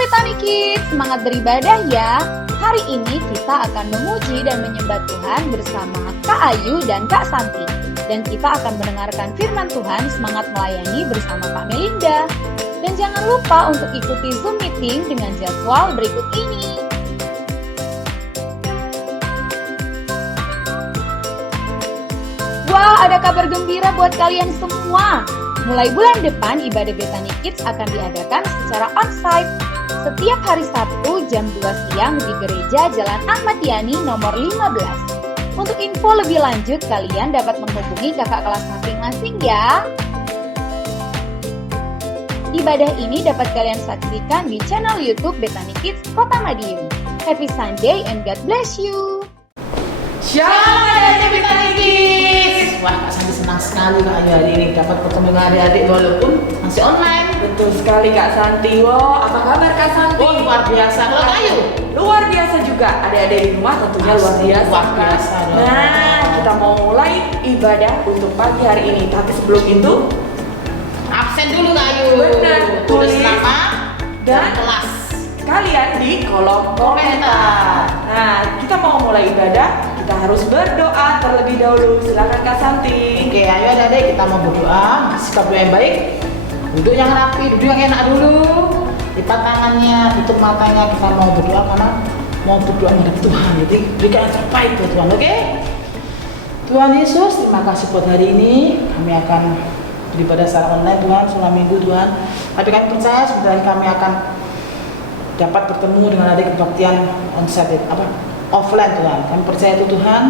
Betani Kids, semangat beribadah ya. Hari ini kita akan memuji dan menyembah Tuhan bersama Kak Ayu dan Kak Santi. Dan kita akan mendengarkan firman Tuhan semangat melayani bersama Kak Melinda. Dan jangan lupa untuk ikuti Zoom meeting dengan jadwal berikut ini. Wah, ada kabar gembira buat kalian semua. Mulai bulan depan, ibadah Betani Kids akan diadakan secara onsite. Setiap hari Sabtu jam 2 siang di Gereja Jalan Ahmad Yani nomor 15. Untuk info lebih lanjut, kalian dapat menghubungi kakak kelas masing-masing ya. Ibadah ini dapat kalian saksikan di channel YouTube Betani Kids Kota Madiun. Happy Sunday and God bless you. Shalom adik-adik Betani Kids. Wah, Kak Santi senang sekali Kak Ayu hari ini dapat ketemu dengan adik-adik walaupun masih online. Betul sekali Kak Santi. Wow, apa kabar Kak Santi? Oh, luar biasa. Kalau Kak Ayu? Luar biasa juga. Adik-adik di rumah tentunya luar biasa. Luar biasa. Nah, kita mau mulai ibadah untuk pagi hari ini. Tapi sebelum itu, absen dulu Kak Ayu. benar, Tulis nama dan dan kelas kalian di kolom komentar. Nah, kita mau mulai ibadah. Kita harus berdoa terlebih dahulu. Silakan Kak Santi. Oke, ayo adik-adik kita mau berdoa. Sikap yang baik. Duduk yang rapi, duduk yang enak dulu. Lipat tangannya, tutup matanya. Kita mau berdoa karena mau berdoa menghadap Tuhan. Jadi berikan yang terbaik buat Tuhan, oke? Tuhan Yesus, terima kasih buat hari ini. Kami akan beribadah secara online Tuhan, selama minggu Tuhan. Tapi kami percaya sebentar kami akan dapat bertemu dengan adik kebaktian onsite, offline Tuhan. Kami percaya itu Tuhan.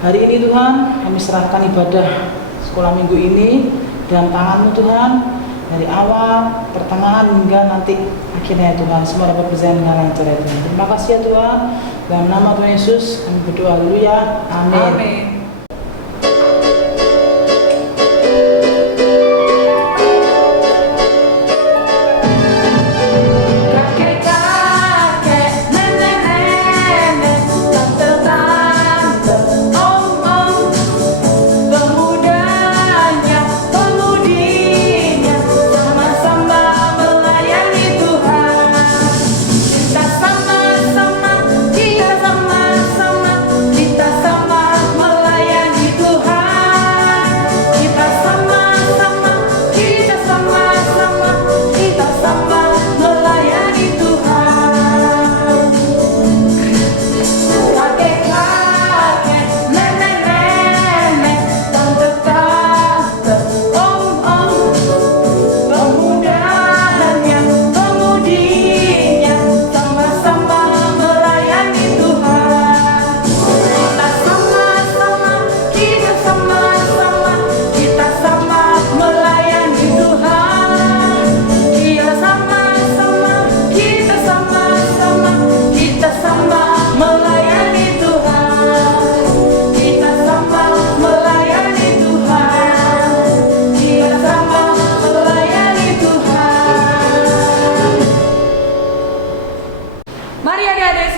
Hari ini Tuhan, kami serahkan ibadah sekolah minggu ini dalam tangan-Mu Tuhan, dari awal, pertengahan hingga nanti akhirnya Tuhan. Semua dapat berjalan dengan lancar ya Tuhan. Terima kasih ya Tuhan. Dalam nama Tuhan Yesus kami berdoa dulu ya. Amin. Amin.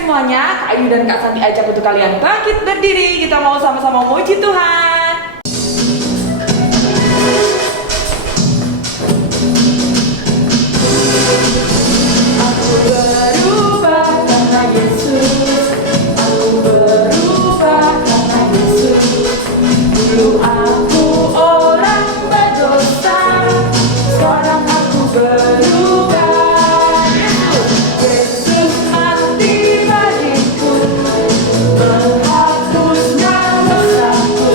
Semuanya, Kak Ayu dan Kak Santi ajak untuk kalian bangkit berdiri. Kita mau sama-sama memuji Tuhan. Aku berubah karena Yesus. Aku berubah karena Yesus. Dulu aku orang berdosa, sekarang aku berubah. Yesus mati bagiku, menghapuskan dosaku.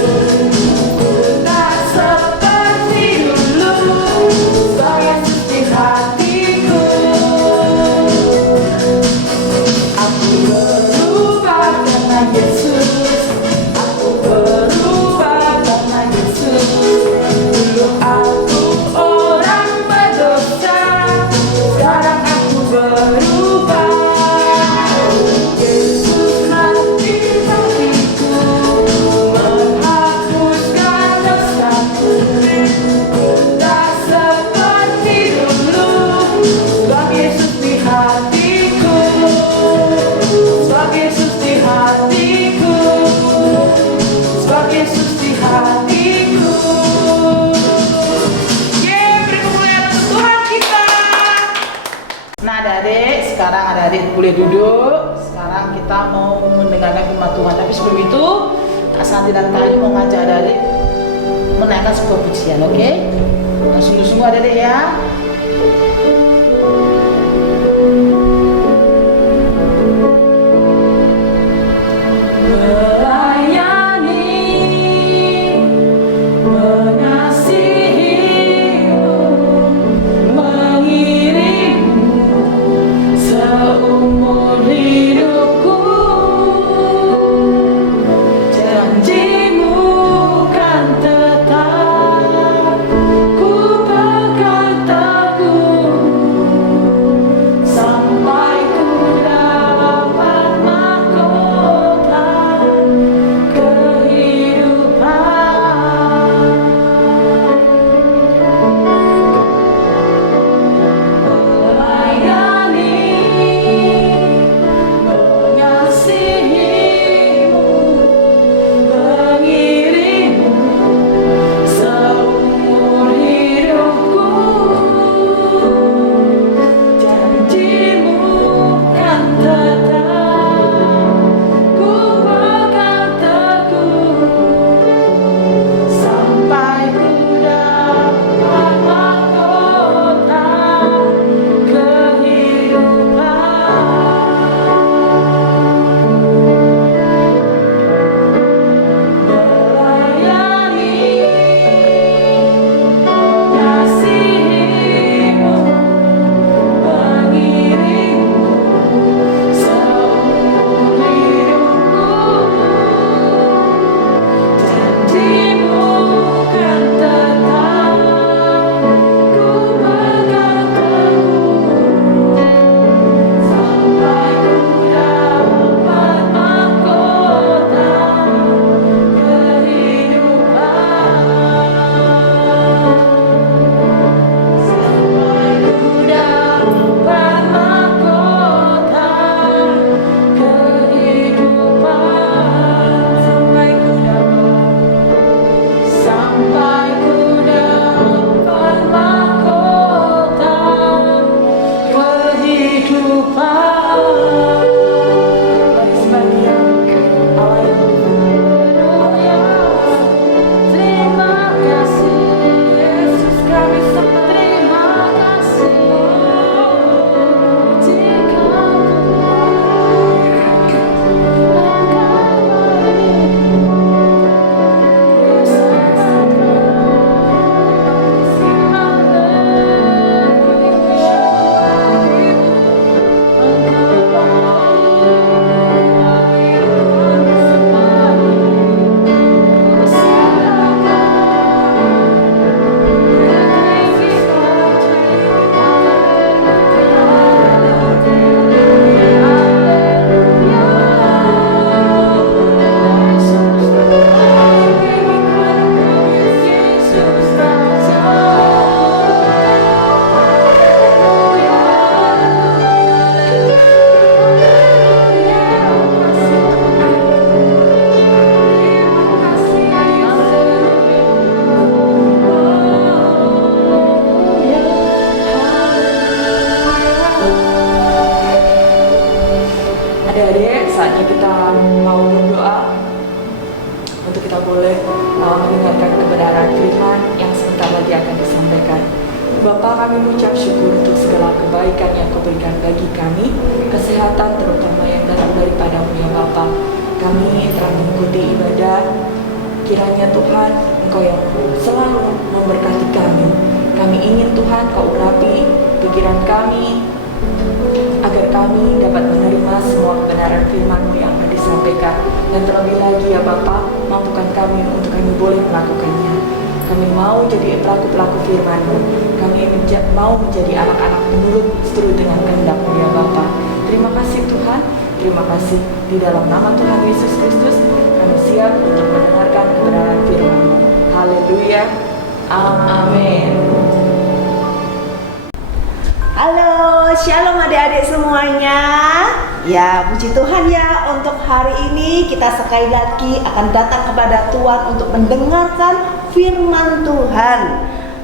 Nah adik-adik, sekarang adik-adik boleh duduk. Sekarang kita mau mendengarkan firman Tuhan. Tapi sebelum itu, Kak Santi dan Kak Ayu mau ngajak adik-adik menaikkan sebuah pujian, oke? Nah, sungguh-sungguh adik-adik ya. Adik-adik, saatnya kita mau berdoa untuk kita boleh mendengarkan kebenaran firman yang sebentar lagi akan disampaikan. Bapa, kami mengucap syukur untuk segala kebaikan yang Kau berikan bagi kami, kesehatan terutama yang datang daripada-Mu ya Bapa. Kami telah mengikuti ibadah, kiranya Tuhan Engkau yang selalu memberkati kami. Kami ingin Tuhan Kau urapi pikiran kami, agar kami dapat menerima semua kebenaran firman-Mu yang akan disampaikan. Dan terlebih lagi ya Bapa, mampukan kami untuk kami boleh melakukannya. Kami mau jadi pelaku-pelaku firman-Mu. Kami mau menjadi anak-anak penurut seturut dengan kehendak-Mu ya Bapa. Terima kasih Tuhan, terima kasih. Di dalam nama Tuhan Yesus Kristus, kami siap untuk mendengarkan kebenaran firman-Mu. Haleluya. Amin. Halo, shalom adik-adik semuanya. Ya, puji Tuhan ya, untuk hari ini kita sekali lagi akan datang kepada Tuhan untuk mendengarkan firman Tuhan.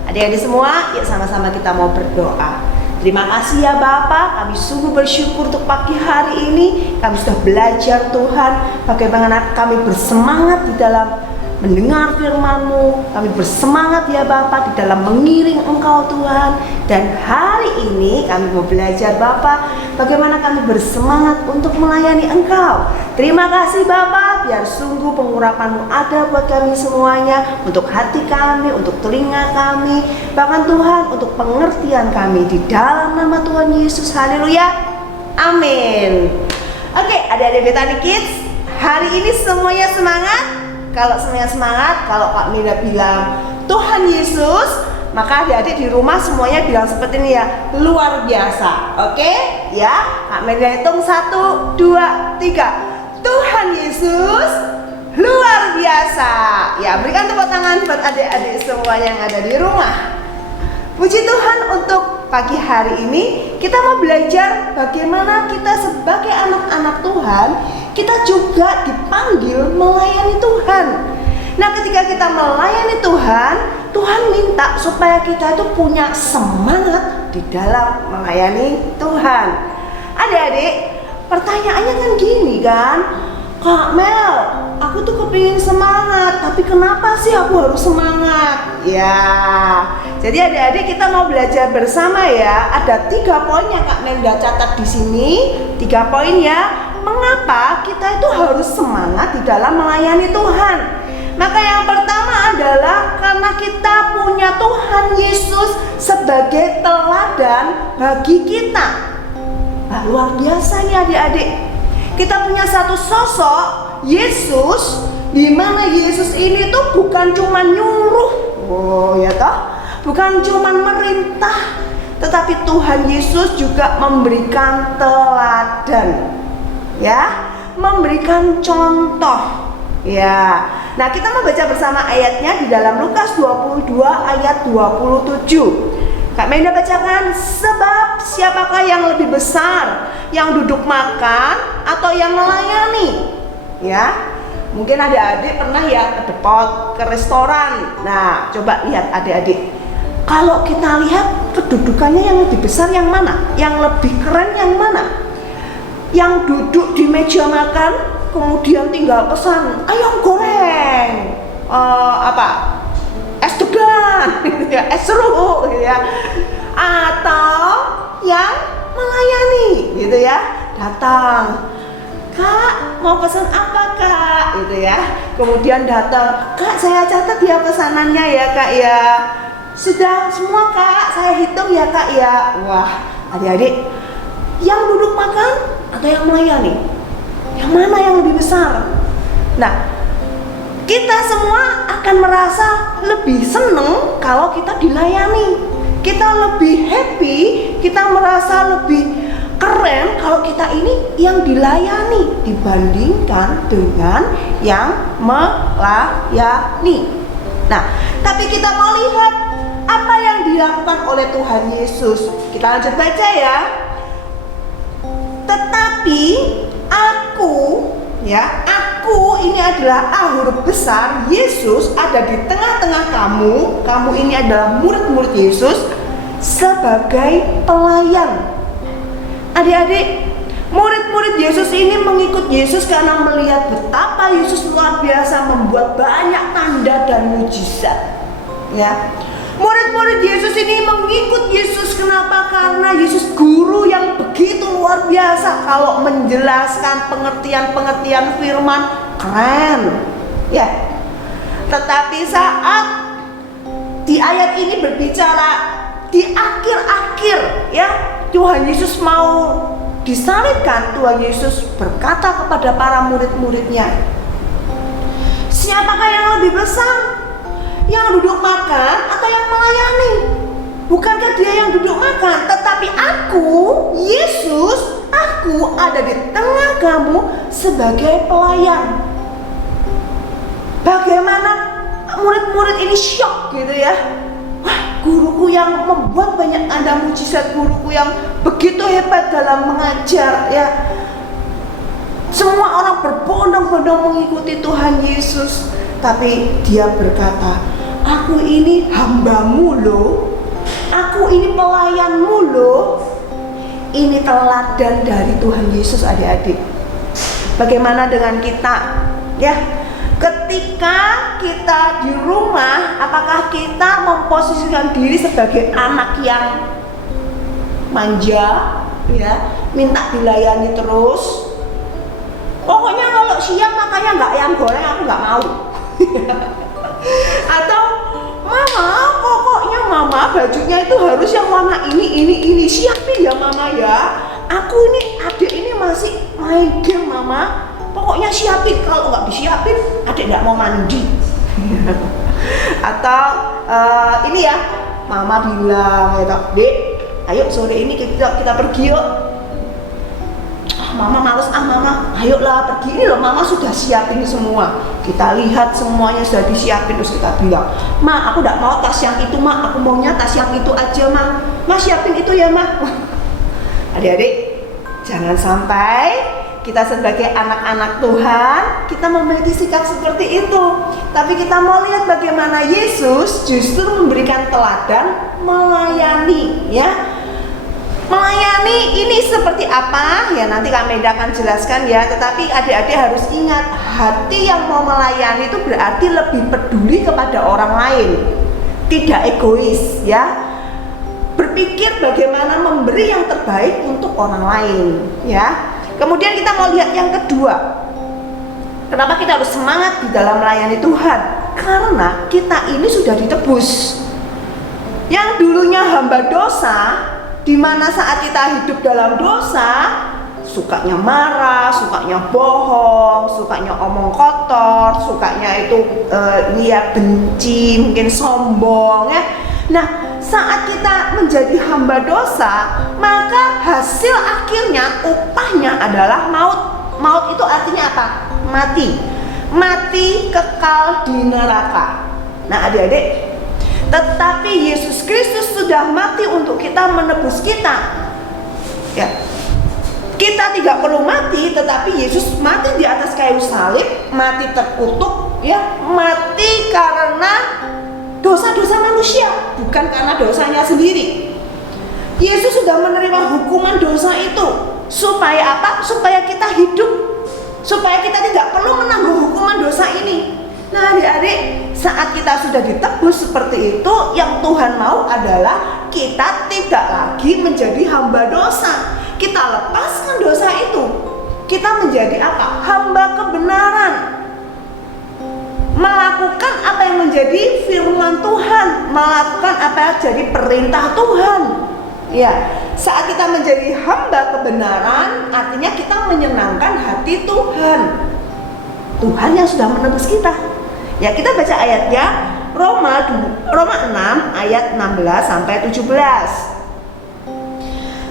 Adik-adik semua, yuk sama-sama kita mau berdoa. Terima kasih ya Bapa, kami sungguh bersyukur untuk pagi hari ini. Kami sudah belajar Tuhan, bagaimana kami bersemangat di dalam mendengar firman-Mu. Kami bersemangat ya Bapa di dalam mengiring Engkau Tuhan. Dan hari ini kami mau belajar Bapa, bagaimana kami bersemangat untuk melayani Engkau. Terima kasih Bapa, biar sungguh pengurapan-Mu ada buat kami semuanya, untuk hati kami, untuk telinga kami, bahkan Tuhan untuk pengertian kami, di dalam nama Tuhan Yesus. Haleluya, amin. Oke, adik-adik Bethany Kids, hari ini semuanya semangat? Kalau semuanya semangat, kalau Kak Mira bilang Tuhan Yesus, maka adik-adik di rumah semuanya bilang seperti ini ya, luar biasa. Oke, ya. Kak Mira hitung 1, 2, 3. Tuhan Yesus luar biasa. Ya, berikan tepuk tangan buat adik-adik semua yang ada di rumah. Puji Tuhan, untuk pagi hari ini kita mau belajar bagaimana kita sebagai anak-anak Tuhan, kita juga dipanggil melayani Tuhan. Nah, ketika kita melayani Tuhan, Tuhan minta supaya kita itu punya semangat di dalam melayani Tuhan. Adik-adik, pertanyaannya kan gini kan, Kak Mel, aku tuh kepingin semangat, tapi kenapa sih aku harus semangat? Ya, jadi adik-adik kita mau belajar bersama ya. Ada 3 poin yang Kak Mel udah catat di sini. 3 poin ya, mengapa kita itu harus semangat di dalam melayani Tuhan. Maka yang pertama adalah karena kita punya Tuhan Yesus sebagai teladan bagi kita. Nah, luar biasa nih adik-adik. Kita punya satu sosok Yesus, di mana Yesus ini tuh bukan cuma nyuruh, oh ya toh, bukan cuma merintah, tetapi Tuhan Yesus juga memberikan teladan, ya, memberikan contoh, ya. Nah, kita mau baca bersama ayatnya di dalam Lukas 22 ayat 27. Kak Menda bacakan, sebab siapakah yang lebih besar, yang duduk makan atau yang melayani? Ya, mungkin adik-adik pernah ya ke depot, ke restoran. Nah, coba lihat adik-adik, kalau kita lihat kedudukannya yang lebih besar yang mana? Yang lebih keren yang mana? Yang duduk di meja makan, kemudian tinggal pesan ayam goreng, es degan, es serut, gitu ya, atau yang melayani, gitu ya, datang, Kak mau pesan apa Kak, gitu ya, kemudian datang, Kak saya catat ya pesanannya ya Kak ya, sudah semua Kak, saya hitung ya Kak ya. Wah, adik-adik, yang duduk makan atau yang melayani, yang mana yang lebih besar? Nah, kita semua akan merasa lebih seneng kalau kita dilayani. Kita lebih happy, kita merasa lebih keren kalau kita ini yang dilayani dibandingkan dengan yang melayani. Nah, tapi kita mau lihat apa yang dilakukan oleh Tuhan Yesus. Kita lanjut baca ya. Tetapi aku ini adalah A huruf besar, Yesus ada di tengah-tengah kamu. Kamu ini adalah murid-murid Yesus sebagai pelayan. Adik-adik, murid-murid Yesus ini mengikut Yesus karena melihat betapa Yesus luar biasa membuat banyak tanda dan mujizat. Ya, murid-murid Yesus ini mengikut Yesus kenapa? Karena Yesus guru yang begitu luar biasa. Kalau menjelaskan pengertian-pengertian firman keren, ya. Tetapi saat di ayat ini berbicara di akhir-akhir, ya, Tuhan Yesus mau disalibkan, Tuhan Yesus berkata kepada para murid-muridnya, siapakah yang lebih besar? Yang duduk makan atau yang melayani? Bukankah dia yang duduk makan? Tetapi aku, Yesus, aku ada di tengah kamu sebagai pelayan. Bagaimana murid-murid ini syok gitu ya. Wah, guruku yang membuat banyak tanda mujizat, guruku yang begitu hebat dalam mengajar ya. Semua orang berbondong-bondong mengikuti Tuhan Yesus. Tapi dia berkata, aku ini hambamu loh. aku ini pelayanmu loh. Ini teladan dari Tuhan Yesus, adik-adik. Bagaimana dengan kita? Ya, ketika kita di rumah, apakah kita memposisikan diri sebagai anak yang manja, ya, minta dilayani terus? Pokoknya kalau siang makanya nggak ayam goreng, aku nggak mau. Atau mama, pokoknya mama bajunya itu harus yang warna ini, siapin ya mama ya. Aku ini adik ini masih main game mama, pokoknya siapin. Kalau nggak disiapin, adik nggak mau mandi. Atau ini ya, mama bilang ya, Dek, ayo sore ini kita pergi yuk. Mama males, mama ayolah pergi, ini loh mama sudah siapin semua. Kita lihat semuanya sudah disiapin, terus kita bilang, Ma aku gak mau tas yang itu Ma, aku maunya tas yang itu aja Ma. Ma siapin itu ya Ma. Adik-adik, jangan sampai kita sebagai anak-anak Tuhan kita memiliki sikap seperti itu. Tapi kita mau lihat bagaimana Yesus justru memberikan teladan melayani, ya. Melayani ini seperti apa? Ya nanti Kak Meda akan jelaskan ya. Tetapi adik-adik harus ingat, hati yang mau melayani itu berarti lebih peduli kepada orang lain, tidak egois, ya. Berpikir bagaimana memberi yang terbaik untuk orang lain, ya. Kemudian kita mau lihat yang kedua. Kenapa kita harus semangat di dalam melayani Tuhan? Karena kita ini sudah ditebus. Yang dulunya hamba dosa, di mana saat kita hidup dalam dosa, sukanya marah, sukanya bohong, sukanya omong kotor, sukanya itu lihat benci, mungkin sombong, ya. Nah, saat kita menjadi hamba dosa, maka hasil akhirnya upahnya adalah maut. Maut itu artinya apa? Mati. Mati kekal di neraka. Nah, adik-adik, tetapi Yesus Kristus sudah mati untuk kita, menebus kita. Ya. Kita tidak perlu mati, tetapi Yesus mati di atas kayu salib, mati terkutuk, ya, mati karena dosa-dosa manusia, bukan karena dosanya sendiri. Yesus sudah menerima hukuman dosa itu. Supaya apa? Supaya kita hidup, supaya kita tidak perlu menanggung hukuman dosa ini. Nah adik-adik, saat kita sudah ditebus seperti itu, yang Tuhan mau adalah kita tidak lagi menjadi hamba dosa. Kita lepaskan dosa itu. Kita menjadi apa? Hamba kebenaran. Melakukan apa yang menjadi firman Tuhan, melakukan apa yang jadi perintah Tuhan. Ya, saat kita menjadi hamba kebenaran, artinya kita menyenangkan hati Tuhan. Tuhan yang sudah menebus kita. Ya, kita baca ayatnya, Roma 6 ayat 16 sampai 17.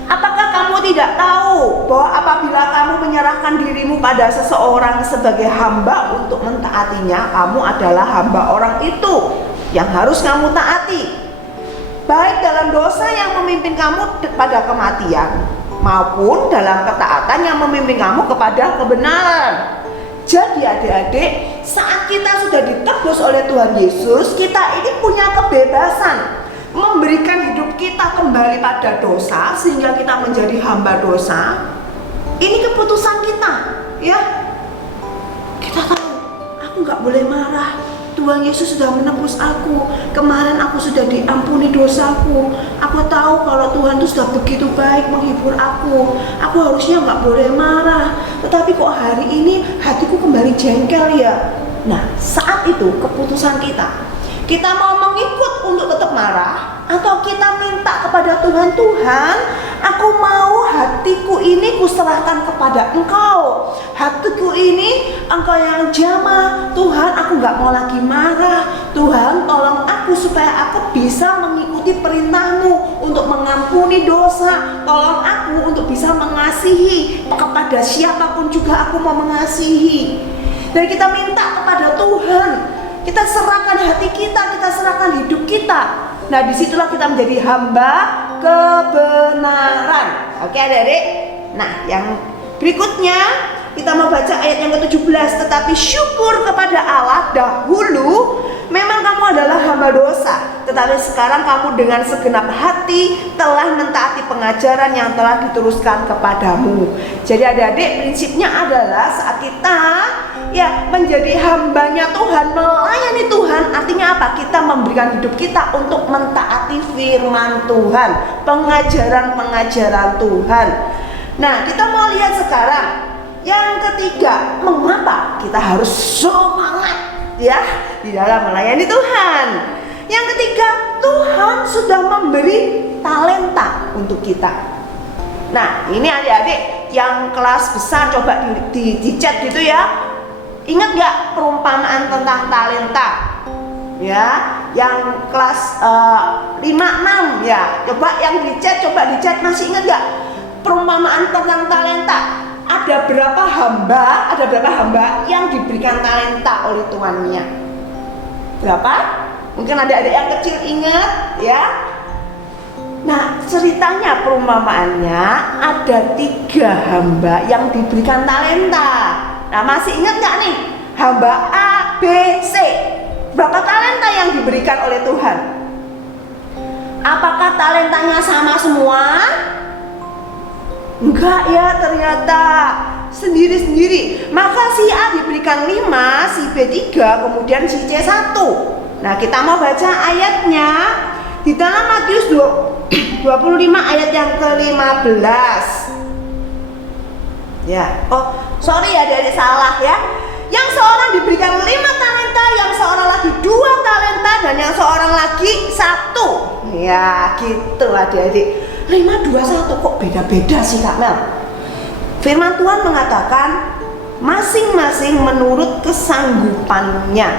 Apakah kamu tidak tahu bahwa apabila kamu menyerahkan dirimu pada seseorang sebagai hamba untuk mentaatinya, kamu adalah hamba orang itu yang harus kamu taati, baik dalam dosa yang memimpin kamu pada kematian, maupun dalam ketaatan yang memimpin kamu kepada kebenaran. Jadi adik-adik, saat kita sudah ditebus oleh Tuhan Yesus, kita ini punya kebebasan memberikan hidup kita kembali pada dosa sehingga kita menjadi hamba dosa. Ini keputusan kita, ya. Kita tahu, aku gak boleh marah. Tuhan Yesus sudah menebus aku. Kemarin aku sudah diampuni dosaku. Aku tahu kalau Tuhan itu sudah begitu baik menghibur aku. Aku harusnya gak boleh marah. Tetapi kok hari ini hatiku kembali jengkel ya. Nah, saat itu keputusan kita. Kita mau mengikut untuk tetap marah, atau kita minta kepada Tuhan, Tuhan, aku mau hatiku ini kuserahkan kepada Engkau. Hatiku ini Engkau yang jamah. Tuhan, aku gak mau lagi marah. Tuhan, tolong aku supaya aku bisa mengikuti perintah-Mu untuk mengampuni dosa. Tolong aku untuk bisa mengasihi kepada siapapun juga aku mau mengasihi. Dan kita minta kepada Tuhan, kita serahkan hati kita serahkan hidup kita. Nah, disitulah kita menjadi hamba kebenaran. Oke adik-adik. Nah, yang berikutnya kita mau baca ayat yang ke-17. Tetapi syukur kepada Allah dahulu memang kamu adalah hamba dosa, tetapi sekarang kamu dengan segenap hati telah mentaati pengajaran yang telah diteruskan kepadamu. Jadi adik-adik, prinsipnya adalah saat kita menjadi hambanya Tuhan, melayani Tuhan, artinya apa? Kita memberikan hidup kita untuk mentaati firman Tuhan, pengajaran-pengajaran Tuhan. Nah, kita mau lihat sekarang yang ketiga, mengapa kita harus semangat di dalam melayani Tuhan. Yang ketiga, Tuhan sudah memberi talenta untuk kita. Nah, ini adik-adik yang kelas besar coba di chat gitu ya. Ingat gak perumpamaan tentang talenta? Ya, yang kelas 5-6 ya. Coba yang di chat masih ingat gak perumpamaan tentang talenta? Ada berapa hamba yang diberikan talenta oleh tuannya? Berapa? Mungkin adik-adik yang kecil ingat ya. Nah, ceritanya perumpamaannya ada 3 hamba yang diberikan talenta. Nah, masih ingat gak nih? Hamba A, B, C. Berapa talenta yang diberikan oleh Tuhan? Apakah talentanya sama semua? Enggak ya, ternyata sendiri-sendiri. Maka si A diberikan 5, si B 3, kemudian si C 1. Nah, kita mau baca ayatnya di dalam Matius 25 ayat yang ke-15. Ya, sorry ya, dari salah ya. Yang seorang diberikan 5 talenta, yang seorang lagi 2 talenta, dan yang seorang lagi 1. Ya, gitu adik-adik. 5, 2, 1 kok beda-beda sih Kak Mel? Firman Tuhan mengatakan masing-masing menurut kesanggupannya.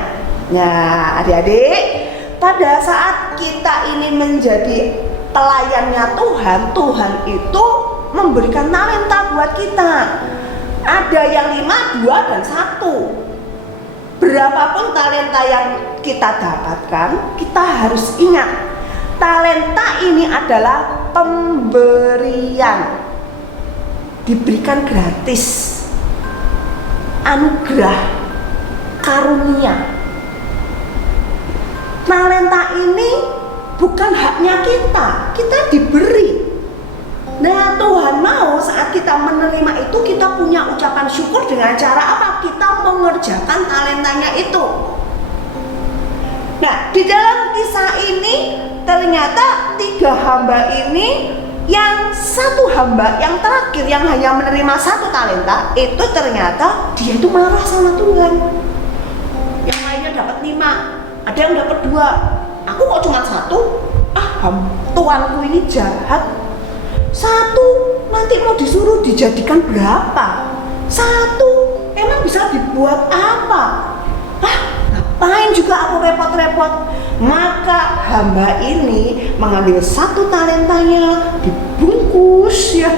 Nah, adik-adik, pada saat kita ini menjadi pelayannya Tuhan, Tuhan itu memberikan talenta buat kita. Ada yang 5, 2, dan 1. Berapapun talenta yang kita dapatkan, kita harus ingat, talenta ini adalah pemberian, diberikan gratis, anugerah, karunia. Talenta ini bukan haknya kita diberi. Nah, Tuhan mau saat kita menerima itu, kita punya ucapan syukur dengan cara apa? Kita mengerjakan talentanya itu. Nah, di dalam kisah ini ternyata 3 hamba ini, yang 1 hamba yang terakhir yang hanya menerima 1 talenta itu ternyata dia itu marah sama Tuhan. Yang lainnya dapat 5, ada yang dapat 2. Aku kok cuma 1? Tuanku ini jahat. 1 nanti mau disuruh dijadikan berapa? 1 emang bisa dibuat apa? Ngapain juga aku repot-repot? Maka hamba ini mengambil 1 talentanya, dibungkus ya,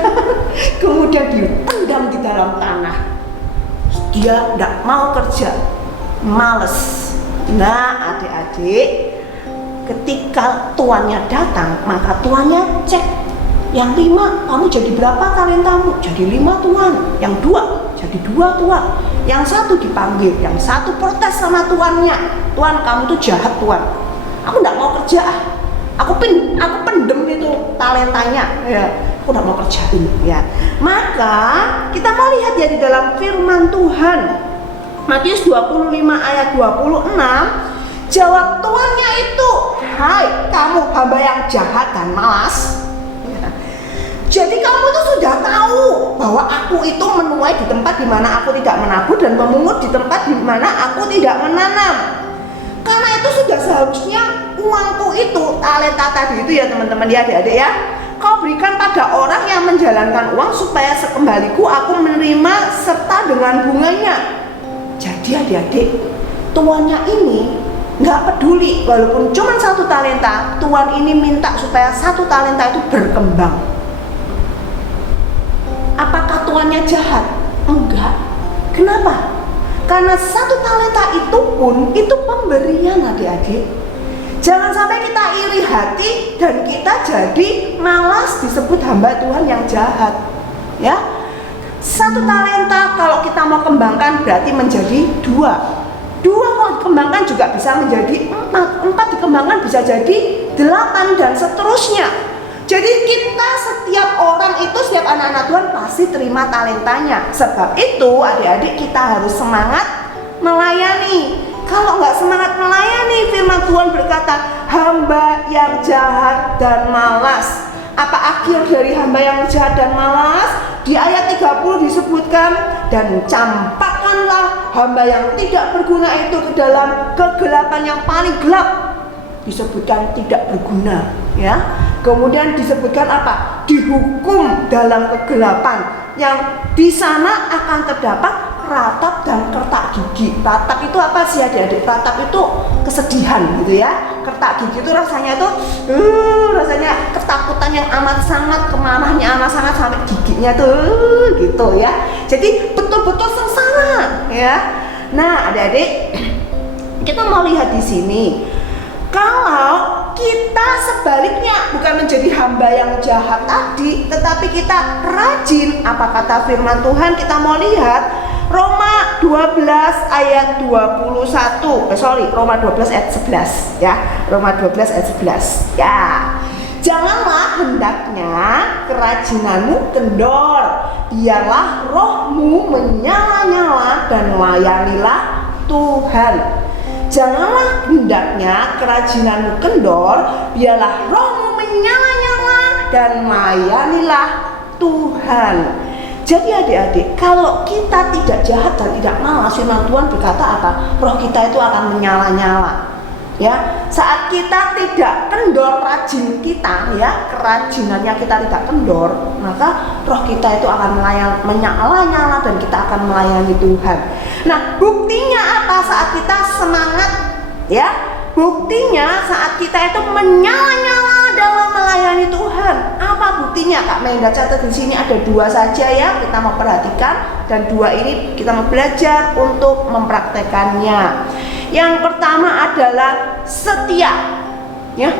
kemudian dipendam di dalam tanah. Dia tidak mau kerja, males. Nah, adik-adik, ketika tuannya datang, maka tuannya cek. Yang 5, kamu jadi berapa talentamu? Jadi 5 tuan. Yang 2, jadi 2 tuan. Yang 1 dipanggil, yang 1 protes sama tuannya. Tuan, kamu tuh jahat tuan. Aku tidak mau kerja. Aku pendem itu talentanya. Ya, aku tidak mau kerjain. Ya. Maka kita mau lihat ya di dalam firman Tuhan. Matius 25 ayat 26. Jawab tuannya itu, hai kamu hamba yang jahat dan malas. Jadi kamu tuh sudah tahu bahwa aku itu menuai di tempat di mana aku tidak menabur dan memungut di tempat di mana aku tidak menanam. Karena itu sudah seharusnya uangku itu, talenta tadi itu ya teman-teman ya adik-adik ya, kau berikan pada orang yang menjalankan uang supaya sekembaliku aku menerima serta dengan bunganya. Jadi adik-adik, tuannya ini nggak peduli walaupun cuma 1 talenta, tuan ini minta supaya 1 talenta itu berkembang. Apakah tuannya jahat? Enggak. Kenapa? Karena 1 talenta itu pun itu pemberian adik-adik. Jangan sampai kita iri hati dan kita jadi malas disebut hamba Tuhan yang jahat. Ya, 1 talenta kalau kita mau kembangkan berarti menjadi 2. 2 kalau dikembangkan juga bisa menjadi 4 dikembangkan bisa jadi 8 dan seterusnya. Jadi kita setiap orang itu, setiap anak-anak Tuhan pasti terima talentanya. Sebab itu adik-adik kita harus semangat melayani. Kalau nggak semangat melayani, firman Tuhan berkata, hamba yang jahat dan malas. Apa akhir dari hamba yang jahat dan malas? Di ayat 30 disebutkan, dan campakkanlah hamba yang tidak berguna itu ke dalam kegelapan yang paling gelap. Disebutkan tidak berguna, ya. Kemudian disebutkan apa? Dihukum dalam kegelapan, yang di sana akan terdapat ratap dan kertak gigi. Ratap itu apa sih adik-adik? Ratap itu kesedihan gitu ya. Kertak gigi itu rasanya tuh rasanya ketakutan yang amat sangat, kemarahannya amat sangat sampai giginya tuh gitu ya. Jadi betul-betul sengsara ya. Nah, adik-adik, kita mau lihat di sini. Kalau kita sebaliknya bukan menjadi hamba yang jahat tadi, tetapi kita rajin, apa kata firman Tuhan? Kita mau lihat Roma 12 ayat 21. Roma 12 ayat 11 ya. Roma 12 ayat 11. Ya. Janganlah hendaknya kerajinanmu kendor, biarlah rohmu menyala-nyala dan layanilah Tuhan. Janganlah hendaknya kerajinanmu kendor, biarlah rohmu menyala-nyala dan layanilah Tuhan. Jadi adik-adik, kalau kita tidak jahat dan tidak malas, firman Tuhan berkata apa? Roh kita itu akan menyala-nyala. Ya, saat kita tidak kendor rajin kita, ya, kerajinannya kita tidak kendor, maka roh kita itu akan menyala-nyala dan kita akan melayani Tuhan. Nah, buktinya apa saat kita semangat? Ya, buktinya saat kita itu menyala-nyala dalam melayani Tuhan. Apa buktinya? Kak Menda catat di sini ada 2 saja ya, kita mau perhatikan, dan 2 ini kita mau belajar untuk mempraktekannya. Yang pertama adalah setia. Ya,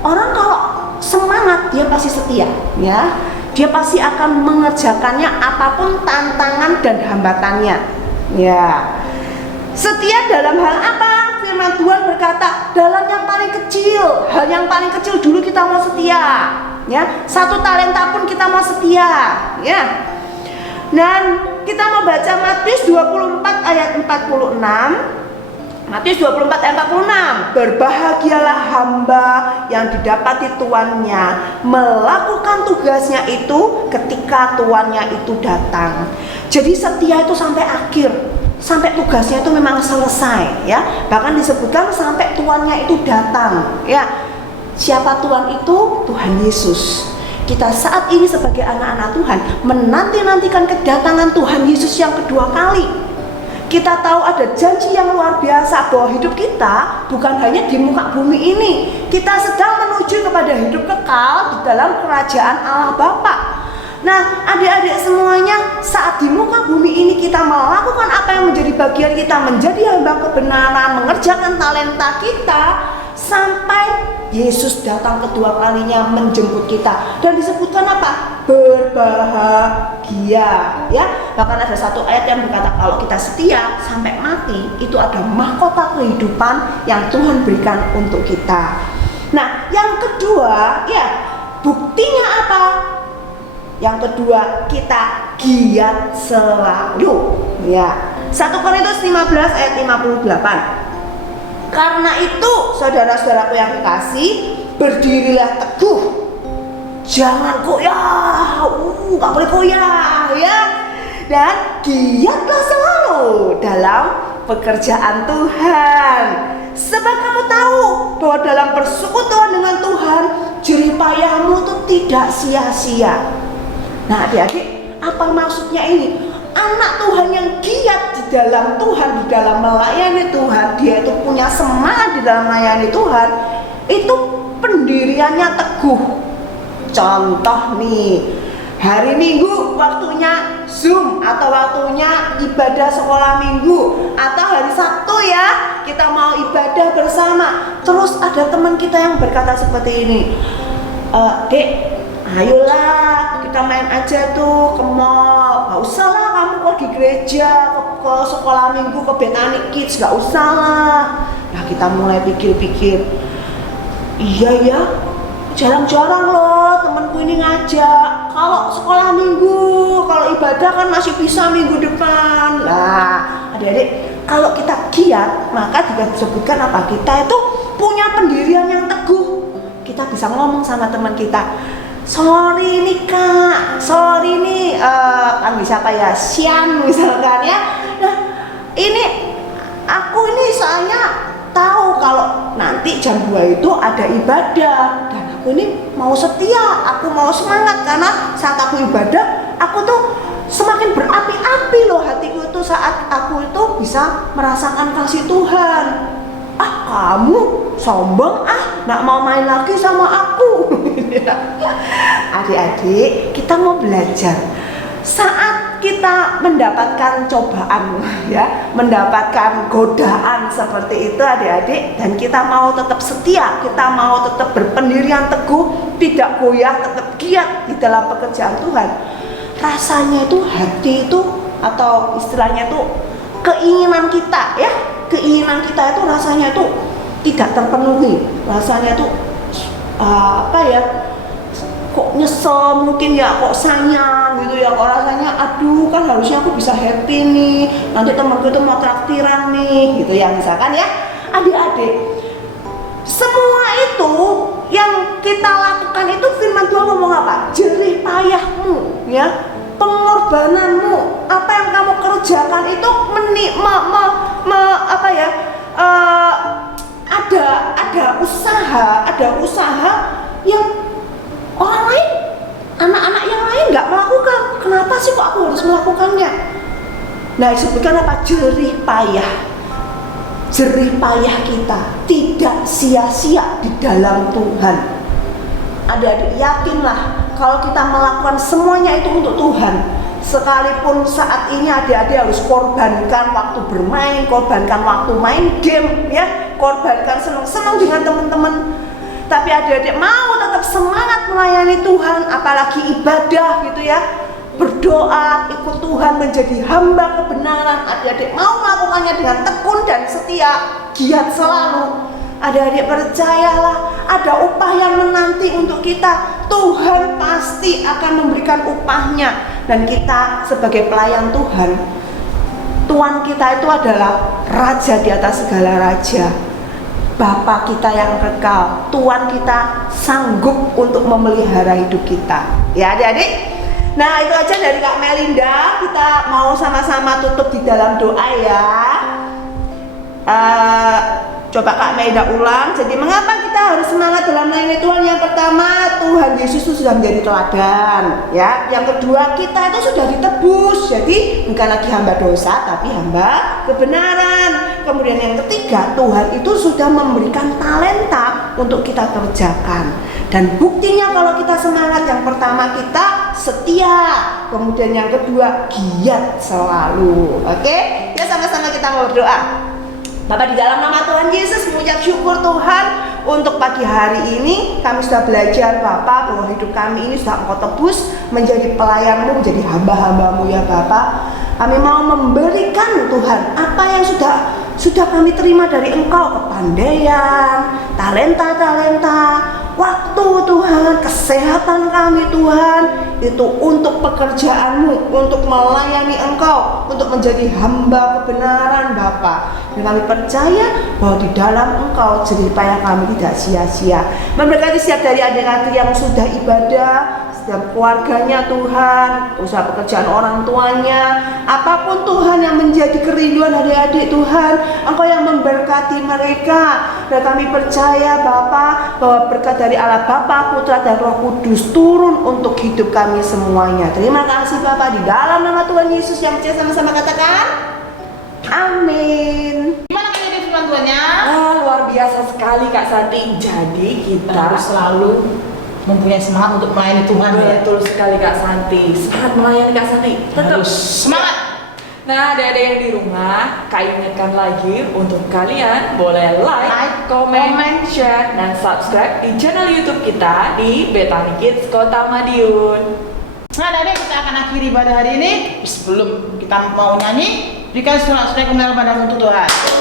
orang kalau semangat dia pasti setia. Ya, dia pasti akan mengerjakannya apapun tantangan dan hambatannya. Ya, setia dalam hal apa? Firman Tuhan berkata dalam yang paling kecil, hal yang paling kecil dulu kita mau setia. Ya, 1 talenta pun kita mau setia. Ya. Dan kita mau baca Matius 24 ayat 46. Matius 24 ayat 46. Berbahagialah hamba yang didapati tuannya melakukan tugasnya itu ketika tuannya itu datang. Jadi setia itu sampai akhir, sampai tugasnya itu memang selesai ya. Bahkan disebutkan sampai tuannya itu datang ya. Siapa Tuhan itu? Tuhan Yesus. Kita saat ini sebagai anak-anak Tuhan menanti-nantikan kedatangan Tuhan Yesus yang kedua kali. Kita tahu ada janji yang luar biasa bahwa hidup kita bukan hanya di muka bumi ini. Kita sedang menuju kepada hidup kekal di dalam kerajaan Allah Bapa. Nah, adik-adik semuanya, saat di muka bumi ini kita melakukan apa yang menjadi bagian kita, menjadi hamba kebenaran, mengerjakan talenta kita sampai Yesus datang kedua kalinya menjemput kita. Dan disebutkan apa? Berbahagia ya. Bahkan ada 1 ayat yang berkata kalau kita setia sampai mati, itu ada mahkota kehidupan yang Tuhan berikan untuk kita. Nah, yang kedua ya, buktinya apa? Yang kedua, kita giat selalu ya. 1 Korintus 15 ayat 58. Karena itu, saudara-saudaraku yang kekasih, berdirilah teguh, jangan goyah, gak boleh goyah ya. Dan giatlah selalu dalam pekerjaan Tuhan. Sebab kamu tahu bahwa dalam persekutuan dengan Tuhan, jerih payahmu itu tidak sia-sia. Nah adik-adik, apa maksudnya ini? Anak Tuhan yang giat di dalam Tuhan, di dalam melayani Tuhan, dia itu punya semangat di dalam melayani Tuhan, itu pendiriannya teguh. Contoh nih, hari Minggu waktunya Zoom atau waktunya ibadah sekolah Minggu, atau hari Sabtu ya kita mau ibadah bersama. Terus ada teman kita yang berkata seperti ini, Dek, ayolah kita main aja tuh ke mall, gak usah lah kamu pergi gereja, ke sekolah minggu, ke Bethany Kids, gak usah lah. Nah kita mulai pikir-pikir, iya ya, jarang-jarang loh temanku ini ngajak. Kalau sekolah minggu, kalau ibadah kan masih bisa minggu depan. Nah adik-adik, kalau kita giat, maka juga disebutkan apa? Kita itu punya pendirian yang teguh. Kita bisa ngomong sama teman kita, sorry nih kak, sorry nih panggil siapa ya, Sian misalkan ya. Nah ini aku ini soalnya tahu kalau nanti jam 2 itu ada ibadah, dan aku ini mau setia, aku mau semangat karena saat aku ibadah, aku tuh semakin berapi-api loh hatiku itu saat aku itu bisa merasakan kasih Tuhan. Ah kamu sombong nak mau main lagi sama aku. Adik-adik, kita mau belajar. Saat kita mendapatkan cobaan ya, mendapatkan godaan seperti itu adik-adik, dan kita mau tetap setia, kita mau tetap berpendirian teguh, tidak goyah, tetap giat di dalam pekerjaan Tuhan. Rasanya itu hati itu, atau istilahnya itu keinginan kita ya, keinginan kita itu rasanya itu tidak terpenuhi, rasanya itu kok nyesel mungkin ya, kok sayang gitu ya, kok rasanya aduh kan harusnya aku bisa happy nih, nanti temanku itu mau traktiran nih gitu ya misalkan ya. Adik-adik, semua itu yang kita lakukan itu firman Tuhan ngomong apa? Jerih payahmu ya, pengorbananmu, apa yang kamu kerjakan itu ada usaha yang orang lain, anak-anak yang lain nggak melakukan. Kenapa sih kok aku harus melakukannya? Nah disebutkan apa? Jerih payah kita tidak sia-sia di dalam Tuhan. Adik-adik yakinlah kalau kita melakukan semuanya itu untuk Tuhan, sekalipun saat ini adik-adik harus korbankan waktu bermain, korbankan waktu main game ya, korbankan senang-senang dengan teman-teman, tapi adik-adik mau tetap semangat melayani Tuhan, apalagi ibadah gitu ya, berdoa, ikut Tuhan, menjadi hamba kebenaran. Adik-adik mau melakukannya dengan tekun dan setia, giat selalu. Adik-adik percayalah, ada upah yang menanti untuk kita. Tuhan pasti akan memberikan upahnya. Dan kita sebagai pelayan Tuhan, Tuhan kita itu adalah Raja di atas segala raja, Bapa kita yang kekal. Tuhan kita sanggup untuk memelihara hidup kita. Ya adik-adik. Nah itu aja dari Kak Melinda. Kita mau sama-sama tutup di dalam doa ya. Coba Kak Melinda ulang. Jadi mengapa kita harus semangat dalam melayani Tuhan? Yang pertama, Tuhan Yesus itu sudah menjadi teladan ya. Yang kedua, kita itu sudah ditebus, jadi bukan lagi hamba dosa tapi hamba kebenaran. Kemudian yang ketiga, Tuhan itu sudah memberikan talenta untuk kita kerjakan. Dan buktinya kalau kita semangat, yang pertama kita setia, kemudian yang kedua giat selalu. Oke? Ya sama-sama kita mau berdoa. Bapak, di dalam nama Tuhan Yesus mengucap syukur Tuhan untuk pagi hari ini. Kami sudah belajar Bapak bahwa hidup kami ini sudah Engkau tebus menjadi pelayan-Mu, menjadi hamba-hamba-Mu ya Bapak. Kami mau memberikan Tuhan apa yang sudah kami terima dari Engkau, kepandaian, talenta-talenta, waktu Tuhan, kesehatan kami Tuhan, itu untuk pekerjaan-Mu, untuk melayani Engkau, untuk menjadi hamba kebenaran Bapa. Dan kami percaya bahwa di dalam Engkau jerih payah kami tidak sia-sia. Memberkati setiap dari adik-adik yang sudah ibadah, setiap keluarganya Tuhan, usaha pekerjaan orang tuanya, apapun Tuhan yang menjadi kerinduan adik-adik Tuhan, Engkau yang memberkati mereka. Dan kami percaya Bapa bahwa berkat dari Allah Bapa, Putra dan Roh Kudus turun untuk hidup kami semuanya. Terima kasih Bapa, di dalam nama Tuhan Yesus yang percaya sama-sama katakan amin. Gimana kalian firman Tuhannya? Luar biasa sekali Kak Santi. Jadi kita Harus selalu mempunyai semangat untuk melayani Tuhan ya. betul sekali Kak Santi. Semangat melayani Kak Santi. Tetap Harus semangat. Nah, ada yang di rumah, Kak ingatkan lagi untuk kalian boleh like, comment, share, dan subscribe di channel YouTube kita di Bethany Kids Kota Madiun. Nah, adik kita akan akhiri pada hari ini. Sebelum kita mau nyanyi, berikan surat-surat kebenaran pada untuk Tuhan.